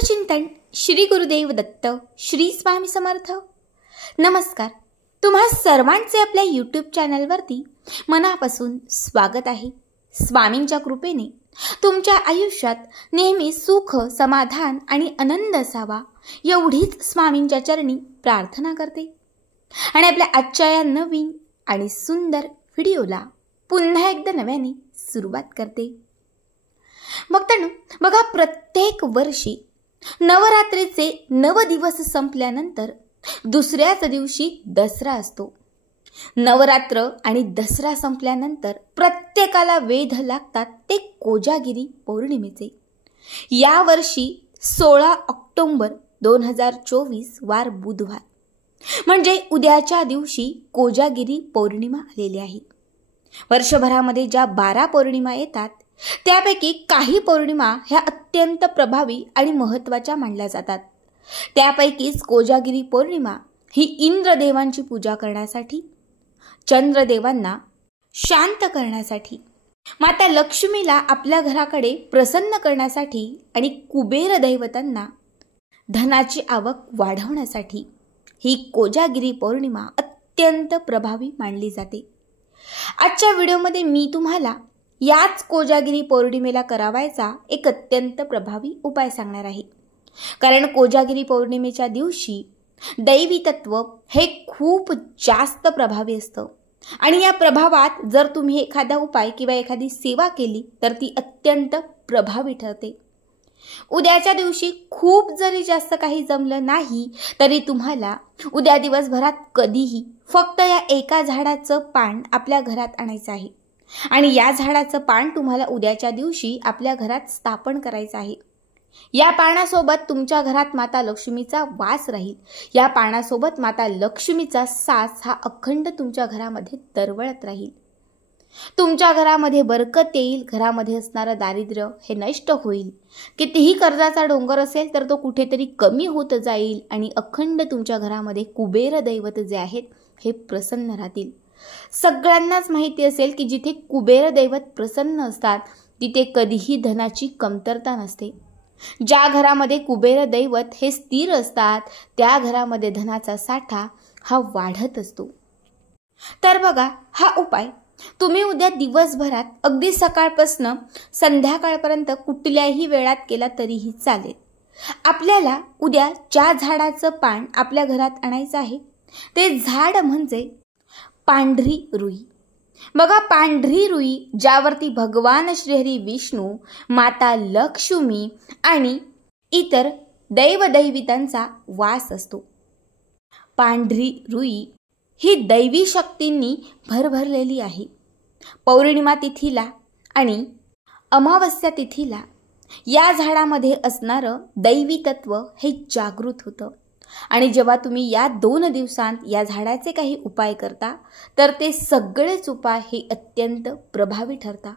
मुक्तचिंतन श्री गुरुदेव दत्त श्री स्वामी समर्थ। नमस्कार, तुम्हा सर्वांचे आपल्या यूट्यूब चॅनलवरती मनापासून स्वागत आहे। स्वामींच्या कृपेने तुमच्या आयुष्यात नेहमी सुख, समाधान आणि आनंद असावा एवढीच स्वामींच्या चरणी प्रार्थना करते आणि आपल्या आजच्या या नवीन आणि सुंदर व्हिडिओला पुन्हा एकदा नव्याने सुरुवात करते। भक्तांनो, बघा, प्रत्येक वर्षी नवरात्रीचे 9 दिवस संपल्यानंतर दुसऱ्याच दिवशी दसरा असतो। नवरात्र आणि दसरा संपल्यानंतर प्रत्येकाला वेध लागतात ते कोजागिरी पौर्णिमेचे। या वर्षी 16 ऑक्टोबर 2024 वार बुधवार म्हणजे उद्याच्या दिवशी कोजागिरी पौर्णिमा आलेली आहे। वर्षभरामध्ये ज्या 12 पौर्णिमा येतात त्यापैकी काही पौर्णिमा ह्या अत्यंत प्रभावी आणि महत्त्वाच्या मानल्या जातात। त्यापैकीच कोजागिरी पौर्णिमा ही इंद्रदेवांची पूजा करण्यासाठी, चंद्रदेवांना शांत करण्यासाठी, माता लक्ष्मीला आपल्या घराकडे प्रसन्न करण्यासाठी आणि कुबेर दैवतांना धनाची आवक वाढवण्यासाठी ही कोजागिरी पौर्णिमा अत्यंत प्रभावी मानली जाते। आजच्या व्हिडिओमध्ये मी तुम्हाला याच कोजागिरी पौर्णिमेला करावायचा एक अत्यंत प्रभावी उपाय सांगणार आहे। कारण कोजागिरी पौर्णिमेच्या दिवशी दैवी तत्व हे खूप जास्त प्रभावी असतं आणि या प्रभावात जर तुम्ही एखादा उपाय किंवा एखादी सेवा केली तर ती अत्यंत प्रभावी ठरते। उद्याच्या दिवशी खूप जरी जास्त काही जमलं नाही तरी तुम्हाला उद्या दिवसभरात कधीही फक्त या एका झाडाचं पान आपल्या घरात आणायचं आहे आणि या झाडाचं पान तुम्हाला उद्याच्या दिवशी आपल्या घरात स्थापन करायचं आहे। या पानासोबत तुमच्या घरात माता लक्ष्मीचा वास राहील। या पानासोबत माता लक्ष्मीचा सास हा अखंड तुमच्या घरामध्ये दरवळत राहील। तुमच्या घरामध्ये बरकत येईल, घरामध्ये असणारं दारिद्र्य हे नष्ट होईल। कितीही कर्जाचा डोंगर असेल तर तो कुठेतरी कमी होत जाईल आणि अखंड तुमच्या घरामध्ये कुबेर दैवत जे आहेत हे प्रसन्न राहतील। सगळ्यांनाच माहिती असेल की जिथे कुबेर दैवत प्रसन्न असतात तिथे कधीही धनाची कमतरता नसते। ज्या घरामध्ये कुबेर दैवत हे स्थिर असतात त्या घरामध्ये धनाचा साठा हा वाढत असतो। तर बघा, हा उपाय तुम्ही उद्या दिवसभरात अगदी सकाळपासून संध्याकाळपर्यंत कुठल्याही वेळात केला तरीही चालेल। आपल्याला उद्या ज्या झाडाचं पान आपल्या घरात आणायचं आहे ते झाड म्हणजे पांढरी रुई। बघा, पांढरी रुई ज्यावरती भगवान श्रीहरी विष्णू, माता लक्ष्मी आणि इतर दैवदैवितांचा वास असतो। पांढरी रुई ही दैवी शक्तींनी भरभरलेली आहे। पौर्णिमा तिथीला आणि अमावस्या तिथीला या झाडामध्ये असणारं दैवी तत्व हे जागृत होतं आणि जेव्हा तुम्ही या 2 दिवसांत या झाडाचे काही उपाय करता तर ते सगळेच उपाय हे अत्यंत प्रभावी ठरतात।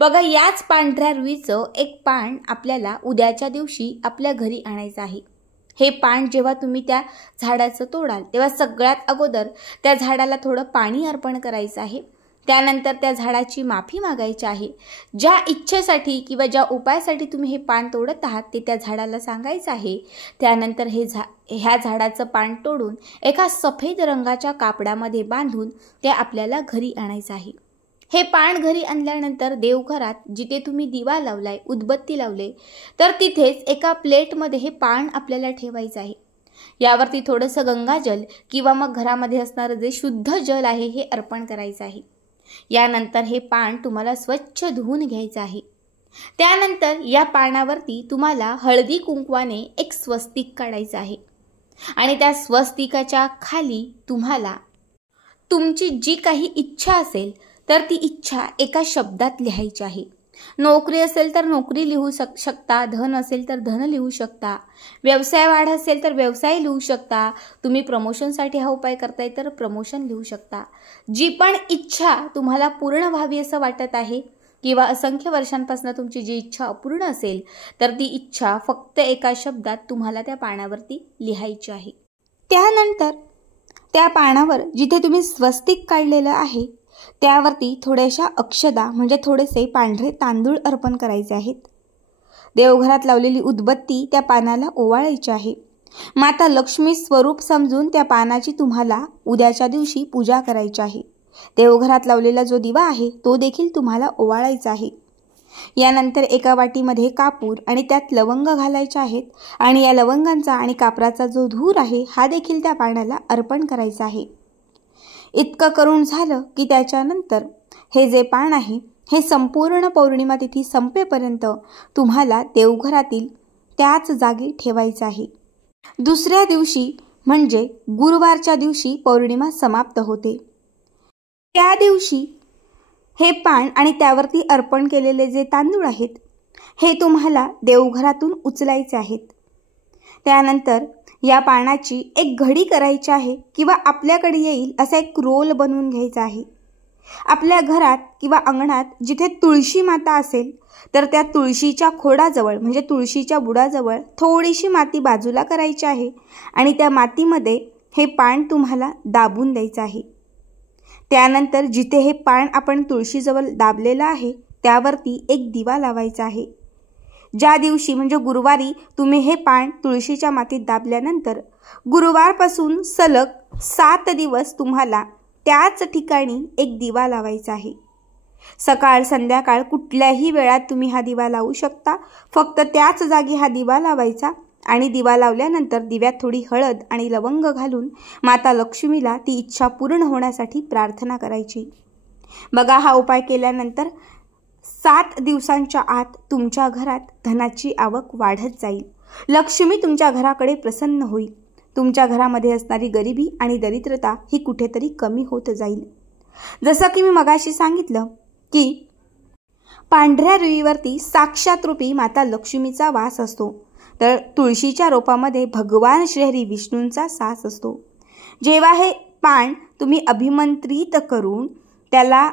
बघा, याच पांढऱ्या रुईचं एक पान आपल्याला उद्याच्या दिवशी आपल्या घरी आणायचं आहे। हे पान जेव्हा तुम्ही त्या झाडाचं तोडाल तेव्हा सगळ्यात अगोदर त्या झाडाला थोडं पाणी अर्पण करायचं आहे। त्यानंतर त्या झाडाची माफी मागायची आहे। ज्या इच्छेसाठी किंवा ज्या उपायासाठी तुम्ही हे पान तोडत आहात ते त्या झाडाला सांगायचं आहे। त्यानंतर ह्या झाडाचं पान तोडून एका सफेद रंगाच्या कापडामध्ये बांधून ते आपल्याला घरी आणायचं आहे। हे पान घरी आणल्यानंतर देवघरात जिथे तुम्ही दिवा लावलाय, उदबत्ती लावले, तर तिथेच एका प्लेटमध्ये हे पान आपल्याला ठेवायचं आहे। यावरती थोडंसं गंगाजल किंवा मग घरामध्ये असणारं जे शुद्ध जल आहे हे अर्पण करायचं आहे। यानंतर हे पान तुम्हाला स्वच्छ धुवून घ्यायचं आहे। त्यानंतर या पानावरती तुम्हाला हळदी कुंकवाने एक स्वस्तिक काढायचं आहे आणि त्या स्वस्तिकाच्या खाली तुम्हाला तुमची जी काही इच्छा असेल तर ती इच्छा एका शब्दात लिहायची आहे। नोकरी असेल तर नोकरी लिहू शकता, धन असेल तर धन लिहू शकता, व्यवसाय वाढ असेल तर व्यवसाय लिहू शकता, तुम्ही प्रमोशनसाठी हा उपाय करताय तर प्रमोशन लिहू शकता। जी पण इच्छा तुम्हाला पूर्ण व्हावी असं वाटत आहे किंवा असंख्य वर्षांपासून तुमची जी इच्छा अपूर्ण असेल तर ती इच्छा फक्त एका शब्दात तुम्हाला त्या पानावरती लिहायची आहे। त्यानंतर त्या पानावर जिथे तुम्ही स्वस्तिक काढलेलं आहे त्यावरती थोड्याशा अक्षदा म्हणजे थोडेसे पांढरे तांदूळ अर्पण करायचे आहेत। देवघरात लावलेली उदबत्ती त्या पानाला ओवाळायची आहे. माता लक्ष्मी स्वरूप समजून त्या पानाची तुम्हाला उद्याच्या दिवशी पूजा करायची आहे. देवघरात लावलेला जो दिवा आहे तो देखील तुम्हाला ओवाळायचा आहे. यानंतर एका वाटीमध्ये कापूर आणि त्यात लवंग घालायचे आहेत आणि या लवंगांचा आणि कापराचा जो धूर आहे हा देखील त्या पानाला अर्पण करायचा आहे. इतकं करून झालं की त्याच्यानंतर हे जे पान आहे हे संपूर्ण पौर्णिमा तिथी संपेपर्यंत तुम्हाला देवघरातील त्याच जागी ठेवायचं आहे. दुसऱ्या दिवशी म्हणजे गुरुवारच्या दिवशी पौर्णिमा समाप्त होते. त्या दिवशी हे पान आणि त्यावरती अर्पण केलेले जे तांदूळ आहेत हे तुम्हाला देवघरातून उचलायचे आहेत. त्यानंतर या पानाची एक घडी करायची आहे किंवा आपल्याकडे येईल असा एक रोल बनवून घ्यायचा आहे. आपल्या घरात किंवा अंगणात जिथे तुळशी माता असेल तर त्या तुळशीच्या खोडाजवळ म्हणजे तुळशीच्या बुडाजवळ थोडीशी माती बाजूला करायची आहे आणि त्या मातीमध्ये हे पान तुम्हाला दाबून द्यायचं आहे. त्यानंतर जिथे हे पान आपण तुळशीजवळ दाबलेलं आहे त्यावरती एक दिवा लावायचा आहे. ज्या दिवशी म्हणजे गुरुवारी तुम्ही हे पान तुळशीच्या मातीत दाबल्यानंतर गुरुवारपासून सलग 7 दिवस तुम्हाला त्याच ठिकाणी एक दिवा लावायचा आहे. सकाळ संध्याकाळ कुठल्याही वेळात तुम्ही हा दिवा लावू शकता. फक्त त्याच जागी हा दिवा लावायचा आणि दिवा लावल्यानंतर दिव्यात थोडी हळद आणि लवंग घालून माता लक्ष्मीला ती इच्छा पूर्ण होण्यासाठी प्रार्थना करायची. बघा, हा उपाय केल्यानंतर 7 दिवसांच्या आत तुमच्या घरात धनाची आवक वाढत जाईल. लक्ष्मी तुमच्या घराकडे प्रसन्न होईल. तुमच्या घरामध्ये असणारी गरिबी आणि दरिद्रता ही कुठेतरी कमी होत जाईल. जसं की मी मगाशी सांगितलं की पांढऱ्या रुईवरती साक्षात रूपी माता लक्ष्मीचा वास असतो, तर तुळशीच्या रोपामध्ये भगवान श्रीहरी विष्णूंचा सास असतो. जेव्हा हे पान तुम्ही अभिमंत्रित करून त्याला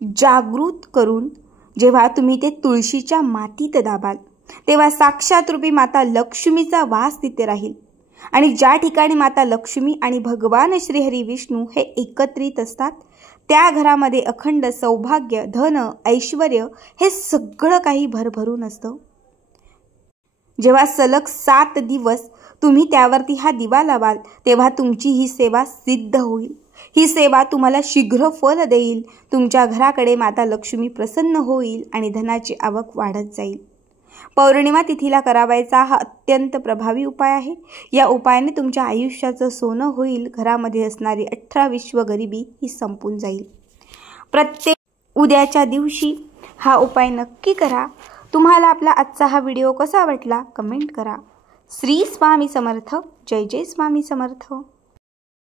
जागृत करून जेव्हा तुम्ही ते तुळशीच्या मातीत दाबाल तेव्हा साक्षात रूपी माता लक्ष्मीचा वास तिथे राहील आणि ज्या ठिकाणी माता लक्ष्मी आणि भगवान श्रीहरी विष्णू हे एकत्रित असतात त्या घरामध्ये अखंड सौभाग्य, धन, ऐश्वर्य हे सगळं काही भरभरून असतं. जेव्हा सलग 7 दिवस तुम्ही त्यावरती हा दिवा लावाल तेव्हा तुमची ही सेवा सिद्ध होईल. ही सेवा तुम्हाला शीघ्र फल देईल. तुमच्या घराकडे माता लक्ष्मी प्रसन्न होईल आणि धनाची आवक वाढत जाईल. पौर्णिमा तिथीला करावायचा हा अत्यंत प्रभावी उपाय आहे. या उपायाने तुमच्या आयुष्याचं सोनं होईल. घरामध्ये असणारी 18 विश्व गरिबी ही संपून जाईल. प्रत्येक उद्याच्या दिवशी हा उपाय नक्की करा. तुम्हाला आपला आजचा हा व्हिडिओ कसा वाटला कमेंट करा. श्री स्वामी समर्थ. जय जय स्वामी समर्थ.